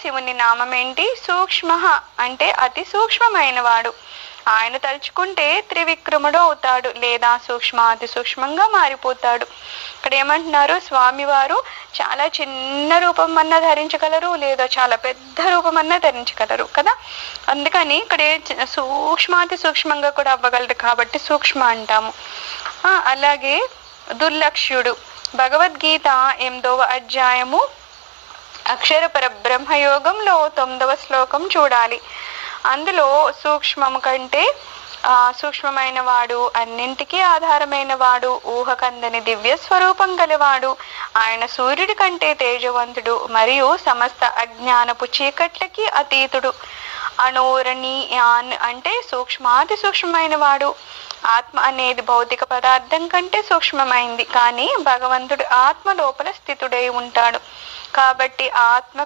శివుని నామం ఏంటి? సూక్ష్మ అంటే అతి సూక్ష్మమైన వాడు. ఆయన తలుచుకుంటే త్రివిక్రముడు అవుతాడు, లేదా అతి సూక్ష్మంగా మారిపోతాడు. ఇక్కడ ఏమంటున్నారు? స్వామివారు చాలా చిన్న రూపం అన్నా ధరించగలరు, లేదా చాలా పెద్ద రూపం అన్నా ధరించగలరు కదా. అందుకని ఇక్కడ అతి సూక్ష్మంగా కూడా అవ్వగలరు కాబట్టి సూక్ష్మ అంటాము. అలాగే దుర్లక్ష్యుడు. భగవద్గీత 8వ అధ్యాయము అక్షర పరబ్రహ్మయోగంలో 9వ శ్లోకం చూడాలి. అందులో సూక్ష్మము కంటే సూక్ష్మమైన వాడు, అన్నింటికీ ఆధారమైన వాడు, ఊహకందని దివ్య స్వరూపం గలవాడు, ఆయన సూర్యుడి కంటే తేజవంతుడు, మరియు సమస్త అజ్ఞానపు చీకట్లకి అతీతుడు. అణోరణీయాన్ అంటే సూక్ష్మాతి సూక్ష్మమైన వాడు. ఆత్మ అనేది భౌతిక పదార్థం కంటే సూక్ష్మమైంది, కానీ భగవంతుడు ఆత్మ లోపల స్థితుడై ఉంటాడు కాబట్టి ఆత్మ